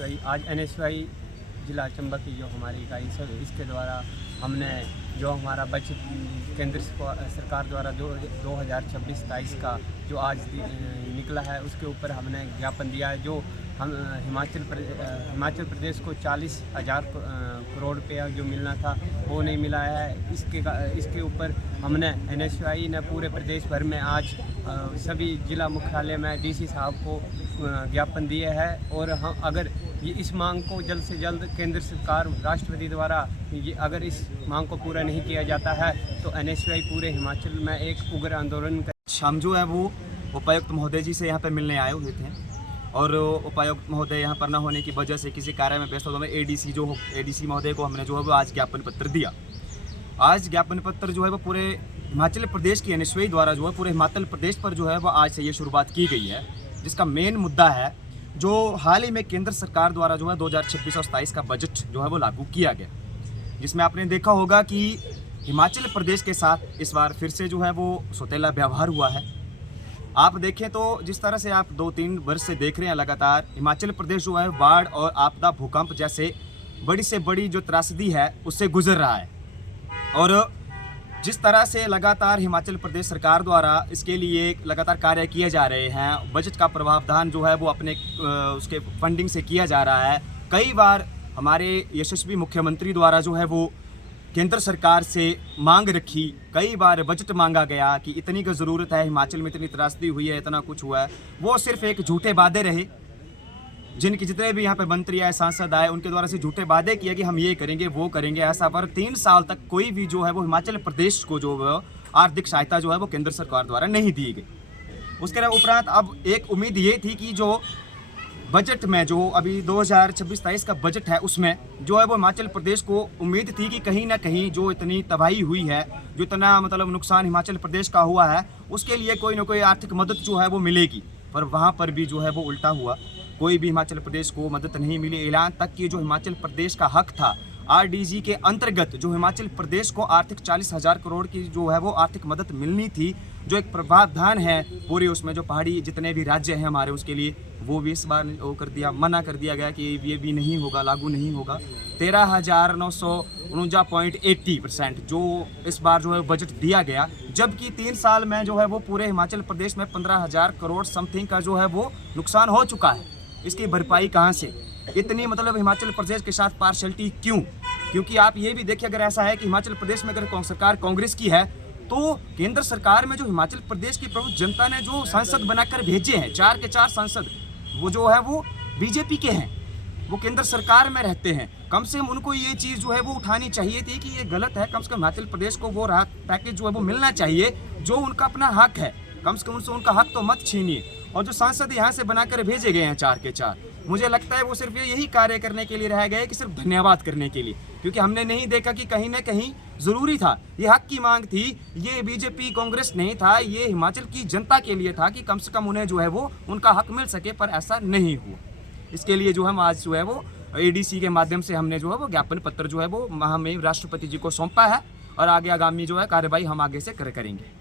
आज NSY जिला चंबा की जो हमारी इकाई सब इसके द्वारा हमने जो हमारा बजट केंद्र सरकार द्वारा 2026-27 का जो आज निकला है उसके ऊपर हमने ज्ञापन दिया है। जो हम हिमाचल प्रदेश को 40,000 करोड़ रुपया जो मिलना था वो नहीं मिला है। इसके ऊपर हमने NSY ने पूरे प्रदेश भर में आज सभी जिला मुख्यालय में DC साहब को ज्ञापन दिए हैं और हम अगर ये इस मांग को जल्द से जल्द केंद्र सरकार राष्ट्रपति द्वारा ये अगर इस मांग को पूरा नहीं किया जाता है तो NSY पूरे हिमाचल में एक उग्र आंदोलन कर। हम जो है वो उपायुक्त महोदय जी से यहाँ पे मिलने आए हुए थे और उपायुक्त महोदय यहाँ पर न होने की वजह से किसी कार्य में व्यस्त हो गए। ADC महोदय को हमने जो है वो आज ज्ञापन पत्र दिया। आज ज्ञापन पत्र जो है वो पूरे हिमाचल प्रदेश की NSY द्वारा जो है पूरे हिमाचल प्रदेश पर जो है वो आज से ये शुरुआत की गई है, जिसका मेन मुद्दा है जो हाल ही में केंद्र सरकार द्वारा जो है 2026 और 27 का बजट जो है वो लागू किया गया, जिसमें आपने देखा होगा कि हिमाचल प्रदेश के साथ इस बार फिर से जो है वो सौतेला व्यवहार हुआ है। आप देखें तो जिस तरह से आप 2-3 वर्ष से देख रहे हैं लगातार हिमाचल प्रदेश जो है बाढ़ और आपदा भूकंप जैसे बड़ी से बड़ी जो त्रासदी है उससे गुजर रहा है और जिस तरह से लगातार हिमाचल प्रदेश सरकार द्वारा इसके लिए लगातार कार्य किए जा रहे हैं, बजट का प्रावधान जो है वो अपने उसके फंडिंग से किया जा रहा है। कई बार हमारे यशस्वी मुख्यमंत्री द्वारा जो है वो केंद्र सरकार से मांग रखी, कई बार बजट मांगा गया कि इतनी की ज़रूरत है, हिमाचल में इतनी त्रासदी हुई है, इतना कुछ हुआ है। वो सिर्फ एक झूठे वादे रहे, जिनके जितने भी यहाँ पे मंत्री आए, सांसद आए, उनके द्वारा से झूठे वादे किए कि हम ये करेंगे वो करेंगे ऐसा, पर 3 साल तक कोई भी जो है वो हिमाचल प्रदेश को जो आर्थिक सहायता जो है वो केंद्र सरकार द्वारा नहीं दी गई। उसके उपरांत अब एक उम्मीद ये थी कि जो बजट में जो अभी 2026-27 का बजट है उसमें जो है वो हिमाचल प्रदेश को उम्मीद थी कि कहीं ना कहीं जो इतनी तबाही हुई है, जो इतना मतलब नुकसान हिमाचल प्रदेश का हुआ है, उसके लिए कोई ना कोई आर्थिक मदद जो है वो मिलेगी, पर वहाँ पर भी जो है वो उल्टा हुआ। कोई भी हिमाचल प्रदेश को मदद नहीं मिली। ऐलान तक कि जो हिमाचल प्रदेश का हक था RDG के अंतर्गत जो हिमाचल प्रदेश को आर्थिक 40,000 करोड़ की जो है वो आर्थिक मदद मिलनी थी, जो एक प्रावधान है पूरे उसमें जो पहाड़ी जितने भी राज्य हैं हमारे उसके लिए, वो भी इस बार वो कर दिया, मना कर दिया गया कि ये भी नहीं होगा, लागू नहीं होगा। 13,949.80% जो इस बार जो है बजट दिया गया, जबकि 3 साल में जो है वो पूरे हिमाचल प्रदेश में 15,000 करोड़ समथिंग का जो है वो नुकसान हो चुका है। इसकी भरपाई कहाँ से? इतनी मतलब हिमाचल प्रदेश के साथ पार्शलिटी क्यों? क्योंकि आप ये भी देखिए, अगर ऐसा है कि हिमाचल प्रदेश में अगर सरकार कांग्रेस की है तो केंद्र सरकार में जो हिमाचल प्रदेश की प्रमुख जनता ने जो सांसद बनाकर भेजे हैं, 4 के 4 सांसद, वो जो है वो BJP के हैं, वो केंद्र सरकार में रहते हैं। कम से कम उनको ये चीज़ जो है वो उठानी चाहिए थी कि ये गलत है। कम से कम हिमाचल प्रदेश को वो राहत पैकेज जो है वो मिलना चाहिए, जो उनका अपना हक है। कम से कम उनसे उनका हक तो मत छीनिए। और जो सांसद यहाँ से बनाकर भेजे गए हैं 4 के 4, मुझे लगता है वो सिर्फ यही कार्य करने के लिए रह गए कि सिर्फ धन्यवाद करने के लिए, क्योंकि हमने नहीं देखा कि कहीं ना कहीं ज़रूरी था, ये हक की मांग थी, ये BJP कांग्रेस नहीं था, ये हिमाचल की जनता के लिए था कि कम से कम उन्हें जो है वो उनका हक मिल सके, पर ऐसा नहीं हुआ। इसके लिए जो हम आज जो है वो ADC के माध्यम से हमने जो है वो ज्ञापन पत्र जो है वो हमें राष्ट्रपति जी को सौंपा है और आगे आगामी जो है कार्रवाई हम आगे से करेंगे।